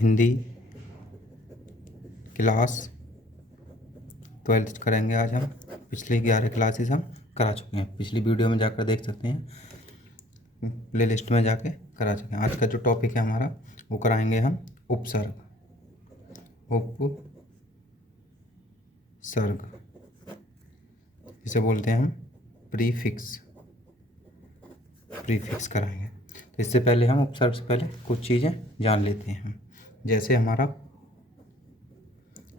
Hindi class 12th करेंगे आज हम। पिछली 11 क्लासेस हम करा चुके हैं, पिछली वीडियो में जाकर देख सकते हैं, प्ले लिस्ट में जाके करा चुके हैं। आज का जो टॉपिक है हमारा वो कराएंगे हम उपसर्ग। उपसर्ग इसे बोलते हैं हम प्रीफिक्स कराएंगे। तो इससे पहले हम उपसर्ग से पहले कुछ चीज़ें जान लेते हैं। जैसे हमारा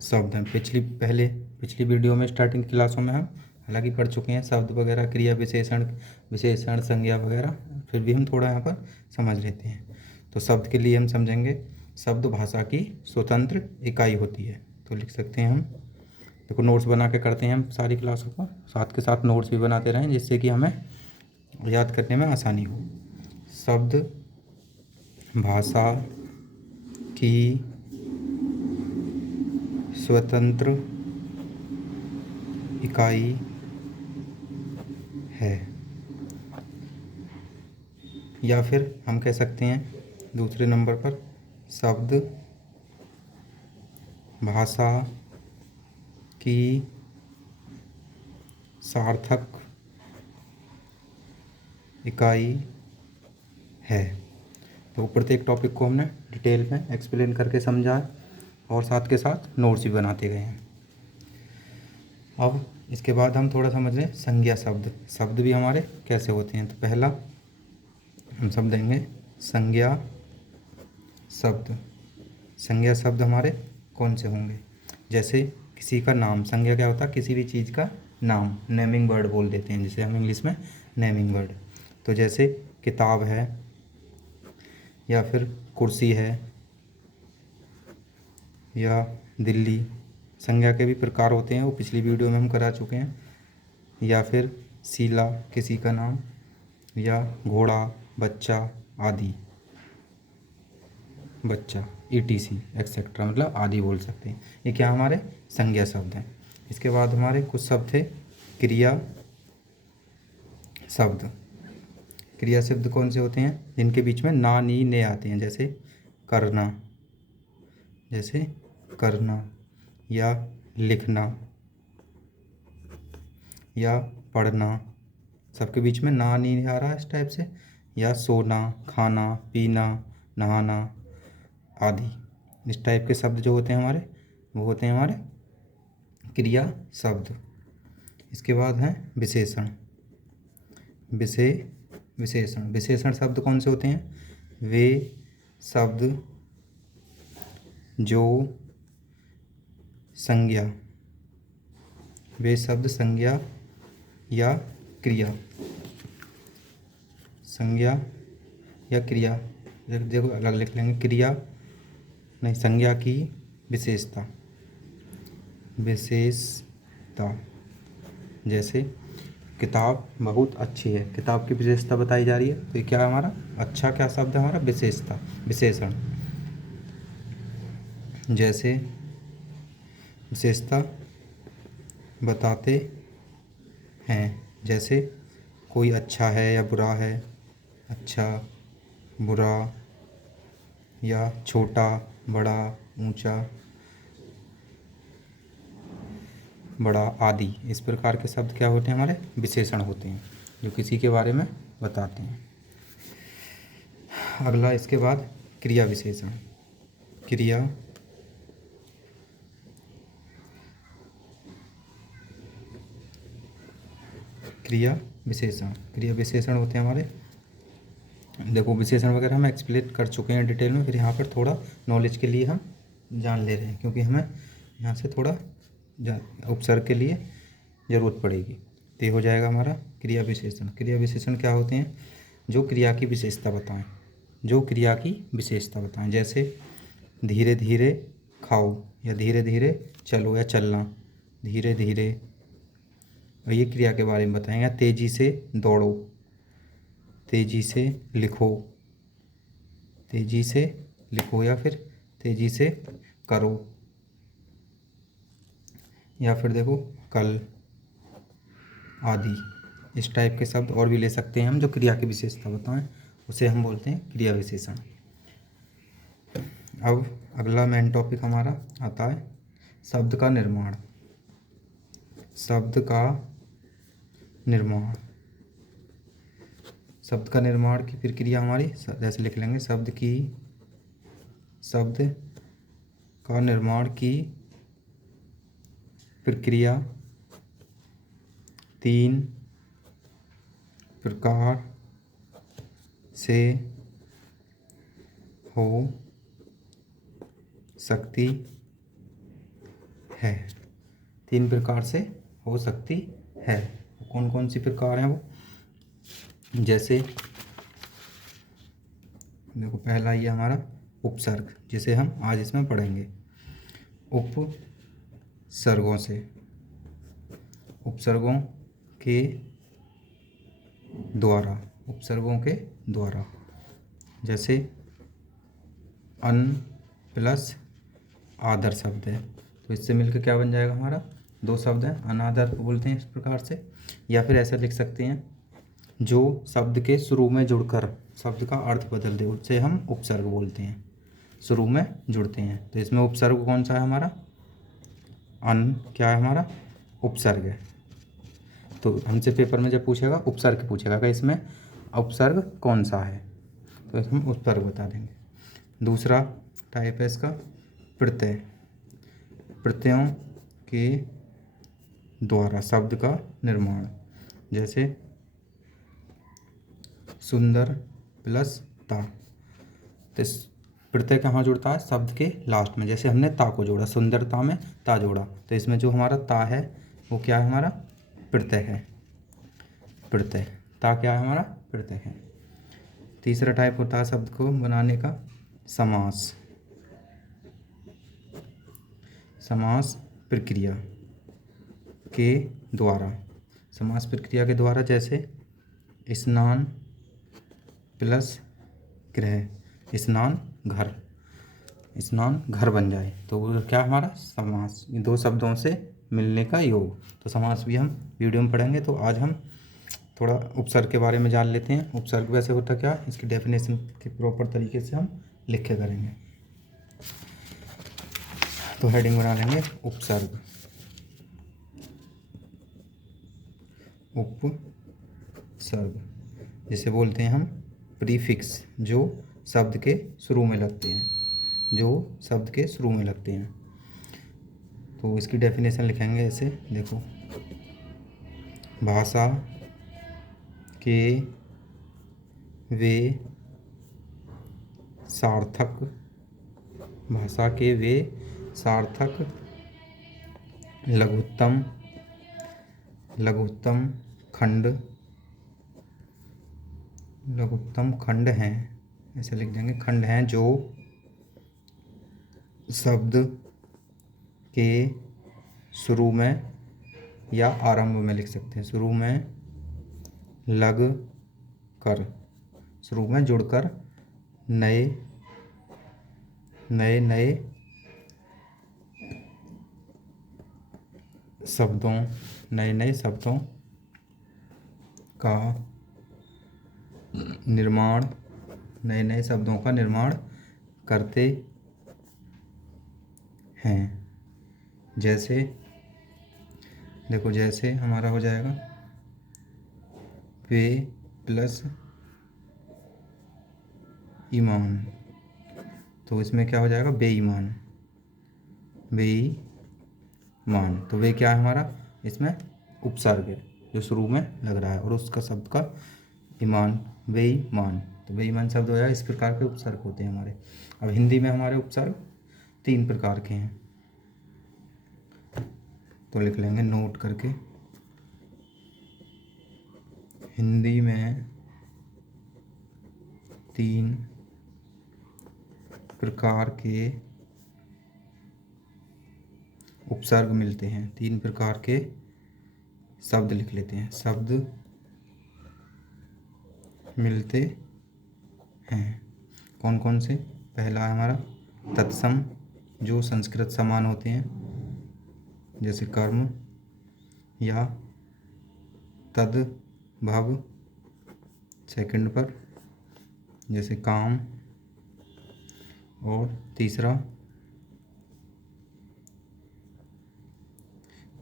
शब्द है, पिछली वीडियो में स्टार्टिंग क्लासों में हम हालांकि पढ़ चुके हैं शब्द वगैरह, क्रिया विशेषण संज्ञा वगैरह, फिर भी हम थोड़ा यहाँ पर समझ लेते हैं। तो शब्द के लिए हम समझेंगे, शब्द भाषा की स्वतंत्र इकाई होती है। तो लिख सकते हैं हम, देखो नोट्स बना के करते हैं हम सारी क्लासों को, साथ के साथ नोट्स भी बनाते रहें जिससे कि हमें याद करने में आसानी हो। शब्द भाषा की स्वतंत्र इकाई है, या फिर हम कह सकते हैं दूसरे नंबर पर, शब्द भाषा की सार्थक इकाई है। तो प्रत्येक टॉपिक को हमने डिटेल में एक्सप्लेन करके समझा है और साथ के साथ नोट्स भी बनाते गए हैं। अब इसके बाद हम थोड़ा समझ लें संज्ञा शब्द भी हमारे कैसे होते हैं। तो पहला हम शब्द देंगे संज्ञा शब्द हमारे कौन से होंगे। जैसे किसी का नाम, संज्ञा क्या होता है, किसी भी चीज़ का नाम, नेमिंग वर्ड बोल देते हैं जिसे हम इंग्लिश में नेमिंग वर्ड। तो जैसे किताब है या फिर कुर्सी है या दिल्ली, संज्ञा के भी प्रकार होते हैं, वो पिछली वीडियो में हम करा चुके हैं। या फिर शीला किसी का नाम, या घोड़ा, बच्चा आदि, बच्चा ETC एक्सेट्रा, मतलब आदि बोल सकते हैं। ये क्या हमारे संज्ञा शब्द हैं। इसके बाद हमारे कुछ शब्द थे क्रिया शब्द कौन से होते हैं, जिनके बीच में ना नी ने आते हैं। जैसे करना या लिखना या पढ़ना, सबके बीच में ना नी आ रहा है इस टाइप से। या सोना, खाना, पीना, नहाना आदि, इस टाइप के शब्द जो होते हैं हमारे, वो होते हैं हमारे क्रिया शब्द। इसके बाद हैं विशेषण शब्द कौन से होते हैं, वे शब्द जो संज्ञा या क्रिया, देखो अलग लिख लेंगे, क्रिया नहीं, संज्ञा की विशेषता। जैसे किताब बहुत अच्छी है, किताब की विशेषता बताई जा रही है, तो ये क्या है हमारा, अच्छा क्या शब्द है हमारा, विशेषण। जैसे विशेषता बताते हैं, जैसे कोई अच्छा है या बुरा है, अच्छा बुरा, या छोटा बड़ा, ऊंचा बड़ा आदि, इस प्रकार के शब्द क्या होते हैं हमारे, विशेषण होते हैं, जो किसी के बारे में बताते हैं। अगला इसके बाद क्रिया विशेषण। क्रिया विशेषण होते हैं हमारे, देखो विशेषण वगैरह हम एक्सप्लेन कर चुके हैं डिटेल में, फिर यहाँ पर थोड़ा नॉलेज के लिए हम जान ले रहे हैं, क्योंकि हमें यहाँ से थोड़ा उपसर्ग के लिए ज़रूरत पड़ेगी। तो ये हो जाएगा हमारा क्रिया विशेषण क्या होते हैं, जो क्रिया की विशेषता बताएं। जैसे धीरे धीरे खाओ, या धीरे धीरे चलो, या चलना धीरे धीरे, और ये क्रिया के बारे में बताएंगे। तेज़ी से दौड़ो, तेज़ी से लिखो, या फिर तेज़ी से करो, या फिर देखो कल आदि, इस टाइप के शब्द और भी ले सकते हैं हम, जो क्रिया की विशेषता बताएं, उसे हम बोलते हैं क्रिया विशेषण। अब अगला मेन टॉपिक हमारा आता है शब्द का निर्माण। शब्द का निर्माण, शब्द का निर्माण की प्रक्रिया हमारी जैसे लिख लेंगे, शब्द का निर्माण की प्रक्रिया 3 प्रकार से हो सकती है। 3 प्रकार से हो सकती है। कौन कौन सी प्रकार हैं वो? जैसे देखो, पहला ये हमारा उपसर्ग, जिसे हम आज इसमें पढ़ेंगे। उपसर्गों से, उपसर्गों के द्वारा, जैसे अन प्लस आदर शब्द है, तो इससे मिलकर क्या बन जाएगा हमारा? 2 शब्द हैं, अनादर को बोलते हैं इस प्रकार से। या फिर ऐसा लिख सकते हैं, जो शब्द के शुरू में जुड़कर शब्द का अर्थ बदल दे, उससे हम उपसर्ग बोलते हैं। शुरू में जुड़ते हैं, तो इसमें उपसर्ग कौन सा है हमारा? अन क्या है हमारा? उपसर्ग है। तो हमसे पेपर में जब पूछेगा उपसर्ग पूछेगा कि इसमें उपसर्ग कौन सा है, तो हम उपसर्ग बता देंगे। दूसरा टाइप है इसका प्रत्यय। प्रत्ययों के द्वारा शब्द का निर्माण, जैसे सुंदर प्लस ता। तो प्रत्यय कहाँ जुड़ता है? शब्द के लास्ट में। जैसे हमने ता को जोड़ा, सुंदरता में ता जोड़ा, तो इसमें जो हमारा ता है वो क्या है हमारा? प्रत्यय है। प्रत्यय, ता क्या है हमारा? प्रत्यय है। तीसरा टाइप होता है शब्द को बनाने का समास। समास प्रक्रिया के द्वारा, समास प्रक्रिया के द्वारा, जैसे स्नान प्लस गृह, स्नान घर, स्नान घर बन जाए, तो वो क्या हमारा? समास। इन 2 शब्दों से मिलने का योग। तो समास भी हम वीडियो में पढ़ेंगे। तो आज हम थोड़ा उपसर्ग के बारे में जान लेते हैं। उपसर्ग वैसे होता क्या, इसकी डेफिनेशन के प्रॉपर तरीके से हम लिख के करेंगे। तो हेडिंग बना लेंगे उपसर्ग। उपसर्ग जिसे बोलते हैं हम प्रीफिक्स, जो शब्द के शुरू में लगते हैं, जो शब्द के शुरू में लगते हैं। तो इसकी डेफिनेशन लिखेंगे ऐसे, देखो, भाषा के वे सार्थक, भाषा के वे सार्थक लघुत्तम खंड हैं, ऐसे लिख देंगे, खंड हैं जो शब्द के शुरू में या आरंभ में लिख सकते हैं, शुरू में लग कर, शुरू में जुड़कर नए शब्दों का निर्माण, नए शब्दों का निर्माण करते हैं। जैसे देखो, जैसे हमारा हो जाएगा वे प्लस ईमान, तो इसमें क्या हो जाएगा? बेईमान। तो वे क्या है हमारा? इसमें उपसर्ग है जो शुरू में लग रहा है, और उसका शब्द का ईमान, बेईमान, तो बेईमान शब्द हो जाएगा। इस प्रकार के उपसर्ग होते हैं हमारे। अब हिंदी में हमारे उपसर्ग 3 प्रकार के हैं, तो लिख लेंगे नोट करके। हिंदी में 3 प्रकार के उपसर्ग मिलते हैं, 3 प्रकार के शब्द लिख लेते हैं, शब्द मिलते हैं। कौन कौन से? पहला है हमारा तत्सम, जो संस्कृत समान होते हैं, जैसे कर्म, या तद्भव सेकंड पर, जैसे काम, और तीसरा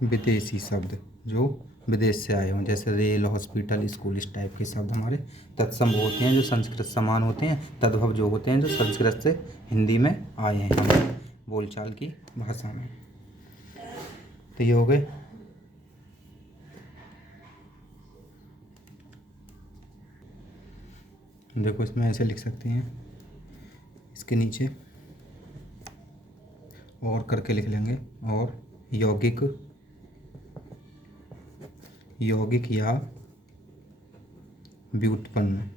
विदेशी शब्द जो विदेश से आए हों, जैसे रेल, हॉस्पिटल, स्कूल, इस टाइप के शब्द हमारे तत्सम होते हैं, जो संस्कृत समान होते हैं, तद्भव जो होते हैं जो संस्कृत से हिंदी में आए हैं हमारे बोलचाल की भाषा में। तो ये हो गए। देखो इसमें ऐसे लिख सकते हैं, इसके नीचे और करके लिख लेंगे, और यौगिक या व्युत्पन्न,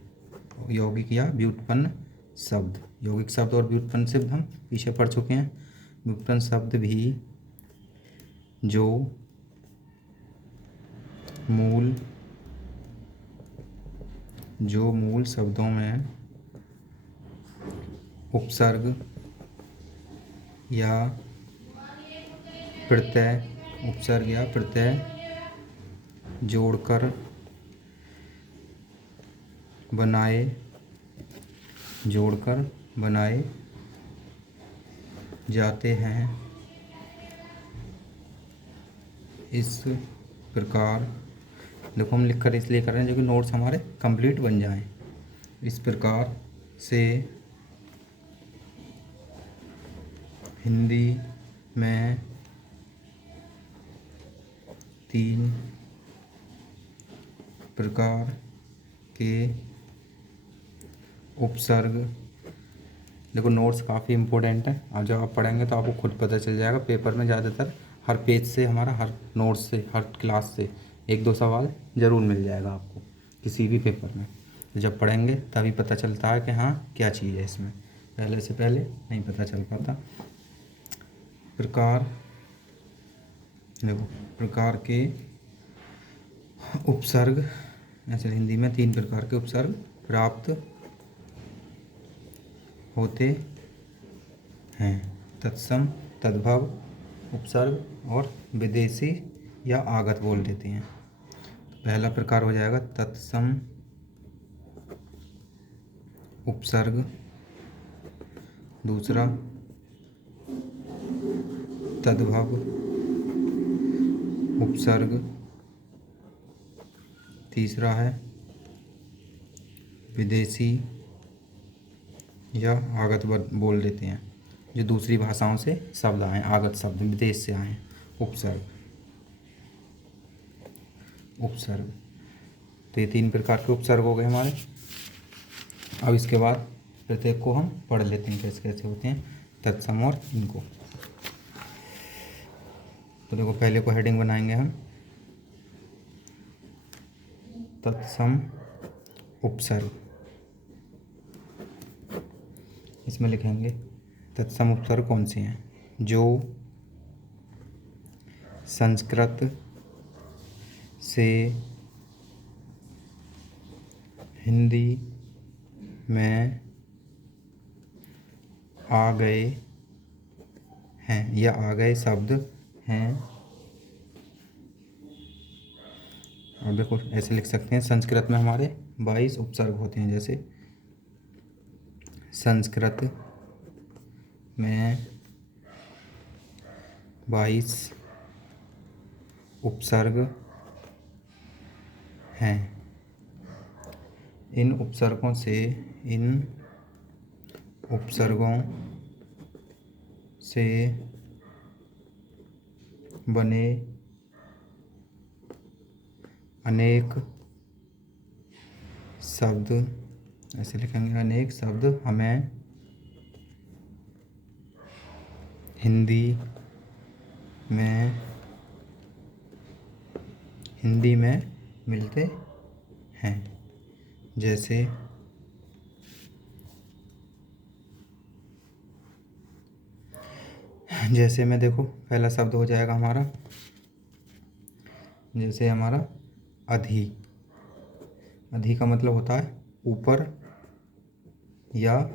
यौगिक या व्युत्पन्न शब्द। यौगिक शब्द और व्युत्पन्न शब्द हम पीछे पढ़ चुके हैं। व्युत्पन्न शब्द भी जो मूल शब्दों में उपसर्ग या प्रत्यय जोड़कर बनाए जाते हैं। इस प्रकार, देखो हम लिख कर इसलिए कर रहे हैं जो कि नोट्स हमारे कंप्लीट बन जाएं। इस प्रकार से हिंदी में 3 प्रकार के उपसर्ग, देखो नोट्स काफ़ी इम्पोर्टेंट है, आज जब आप पढ़ेंगे तो आपको खुद पता चल जाएगा। पेपर में ज़्यादातर हर पेज से हमारा, हर नोट्स से, हर क्लास से 1-2 सवाल ज़रूर मिल जाएगा आपको किसी भी पेपर में। जब पढ़ेंगे तभी पता चलता है कि हाँ क्या चीज़ है इसमें, पहले से पहले नहीं पता चल पाता। प्रकार, देखो प्रकार के उपसर्ग, ऐसे हिंदी में 3 प्रकार के उपसर्ग प्राप्त होते हैं। तत्सम, तद्भव उपसर्ग और विदेशी या आगत बोल देते हैं। पहला प्रकार हो जाएगा तत्सम उपसर्ग, दूसरा तद्भव उपसर्ग, तीसरा है विदेशी या आगत बोल देते हैं, जो दूसरी भाषाओं से शब्द आए, आगत शब्द विदेश से आए। उपसर्ग तो ये 3 प्रकार के उपसर्ग हो गए हमारे। अब इसके बाद प्रत्येक को हम पढ़ लेते हैं कैसे कैसे होते हैं तत्सम और इनको। तो देखो पहले को हेडिंग बनाएंगे हम, तत्सम उपसर्ग। इसमें लिखेंगे तत्सम उपसर्ग कौन से हैं, जो संस्कृत से हिंदी में आ गए हैं या आ गए शब्द हैं। और देखो ऐसे लिख सकते हैं, संस्कृत में हमारे 22 उपसर्ग होते हैं। जैसे संस्कृत में 22 उपसर्ग हैं। इन उपसर्गों से बने अनेक शब्द, ऐसे लिखेंगे, अनेक शब्द हमें हिंदी में मिलते हैं। जैसे में देखो पहला शब्द हो जाएगा हमारा, जैसे हमारा अधि। अधि का मतलब होता है ऊपर या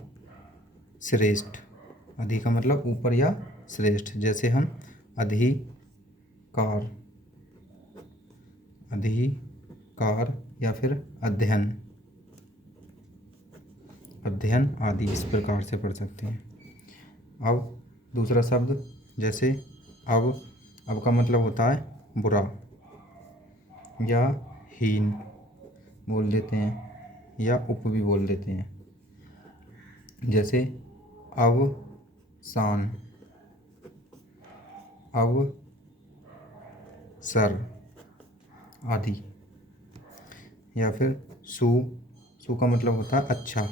श्रेष्ठ। अधि का मतलब ऊपर या श्रेष्ठ। जैसे हम अधिकार या फिर अध्ययन आदि इस प्रकार से पढ़ सकते हैं। अब दूसरा शब्द जैसे अब का मतलब होता है बुरा या हीन बोल देते हैं, या उप भी बोल देते हैं। जैसे अवसान, अवसर आदि। या फिर सु का मतलब होता है अच्छा,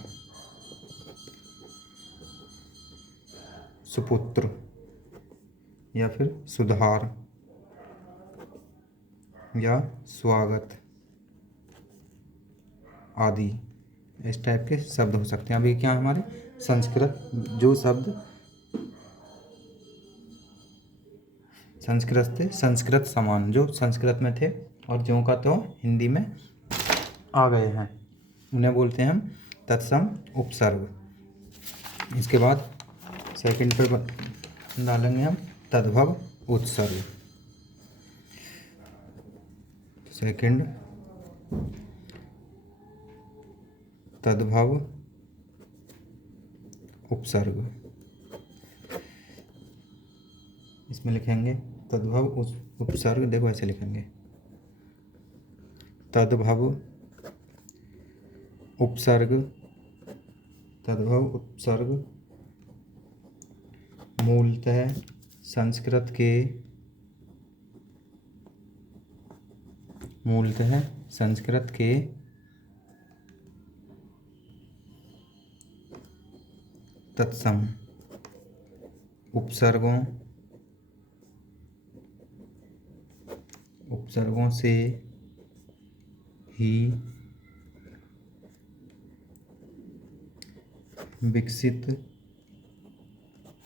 सुपुत्र, या फिर सुधार या स्वागत आदि। इस टाइप के शब्द हो सकते हैं। अभी क्या है हमारे संस्कृत जो शब्द संस्कृत थे, संस्कृत समान जो संस्कृत में थे और ज्यों का त्यों हिंदी में आ गए हैं, उन्हें बोलते हैं हम तत्सम उपसर्ग। इसके बाद सेकंड पे डालेंगे हम तद्भव उत्सर्ग। सेकंड तद्भव उपसर्ग, इसमें लिखेंगे तद्भव उपसर्ग। देखो ऐसे लिखेंगे तद्भव उपसर्ग। तद्भव उपसर्ग मूलतः संस्कृत के तत्सम उपसर्गों से ही विकसित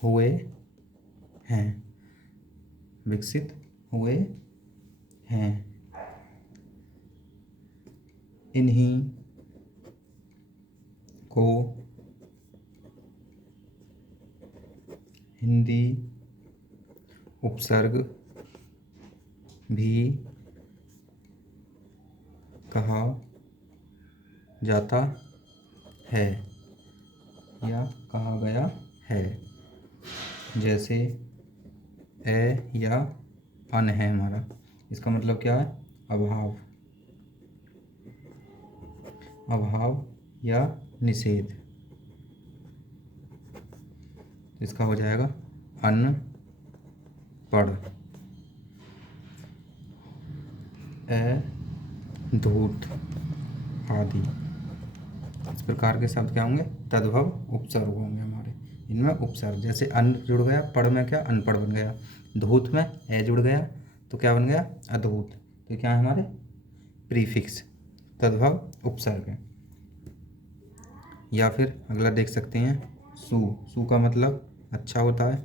हुए हैं। इन्हीं को हिंदी उपसर्ग भी कहा जाता है या कहा गया है। जैसे ए या अन है हमारा, इसका मतलब क्या है अभाव या निषेध। इसका हो जाएगा अनपढ़, अधूत आदि। इस प्रकार के शब्द क्या होंगे तद्भव उपसर्ग होंगे हमारे। इनमें उपसर्ग जैसे अन जुड़ गया, पढ़ में क्या अनपढ़ बन गया, धूत में ए जुड़ गया तो क्या बन गया अधूत। तो क्या है हमारे प्रीफिक्स तद्भव उपसर्ग है। या फिर अगला देख सकते हैं सु का मतलब अच्छा होता है,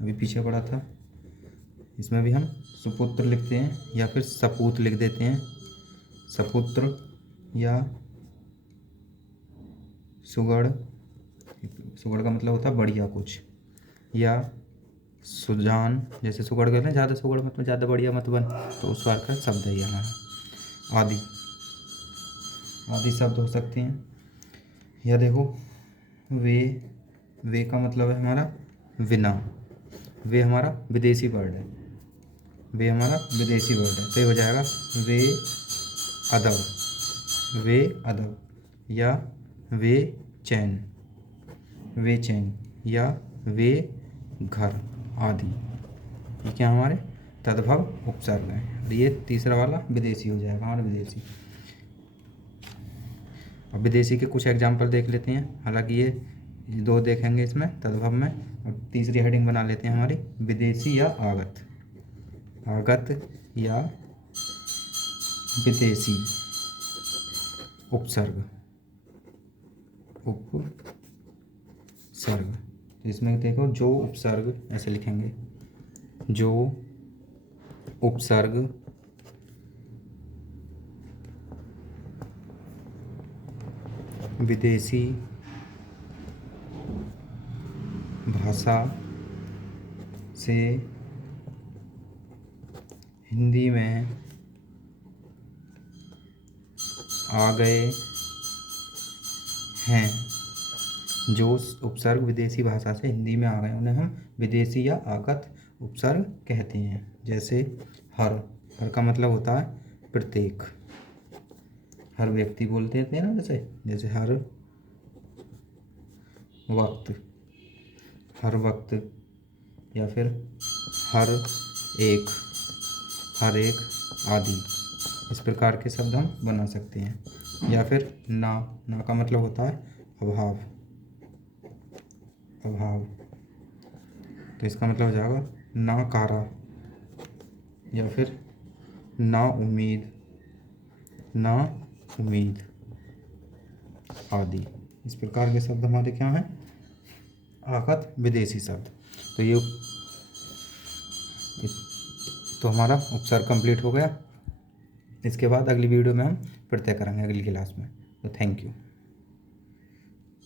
अभी पीछे पड़ा था। इसमें भी हम सुपुत्र लिखते हैं या फिर सपूत लिख देते हैं। सपुत्र या सुगढ़ का मतलब होता है बढ़िया कुछ, या सुजान जैसे सुगढ़ कहते हैं ज़्यादा सुगढ़ मतलब ज़्यादा बढ़िया मत बन, तो उस बार का शब्द है ये हमारा। आदि शब्द हो सकते हैं। या देखो वे का मतलब है हमारा विना। वे हमारा विदेशी वर्ड है, तो ये हो जाएगा वे अदब या वे चैन या वे घर आदि। ये क्या हमारे तद्भव उपसर्ग है। और ये तीसरा वाला विदेशी हो जाएगा हमारा विदेशी। अब विदेशी के कुछ एग्जाम्पल देख लेते हैं, हालांकि ये दो देखेंगे इसमें तद्भव में, और तीसरी हेडिंग बना लेते हैं हमारी विदेशी या आगत या विदेशी उपसर्ग। तो इसमें देखो जो उपसर्ग ऐसे लिखेंगे, जो उपसर्ग विदेशी भाषा से हिंदी में आ गए हैं जो उपसर्ग विदेशी भाषा से हिंदी में आ गए उन्हें हम विदेशी या आगत उपसर्ग कहते हैं। जैसे हर, हर का मतलब होता है प्रत्येक, हर व्यक्ति बोलते थे ना, जैसे हर वक्त, हर वक्त, या फिर हर एक, हर एक आदि। इस प्रकार के शब्द हम बना सकते हैं। या फिर ना, ना का मतलब होता है अभाव, अभाव, तो इसका मतलब हो जाएगा नाकारा, या फिर ना उम्मीद, ना उम्मीद आदि। इस प्रकार के शब्द हमारे क्या हैं, आगत विदेशी शब्द। तो ये तो हमारा उपसर्ग कंप्लीट हो गया। इसके बाद अगली वीडियो में हम प्रत्यय करेंगे अगली क्लास में। तो थैंक यू।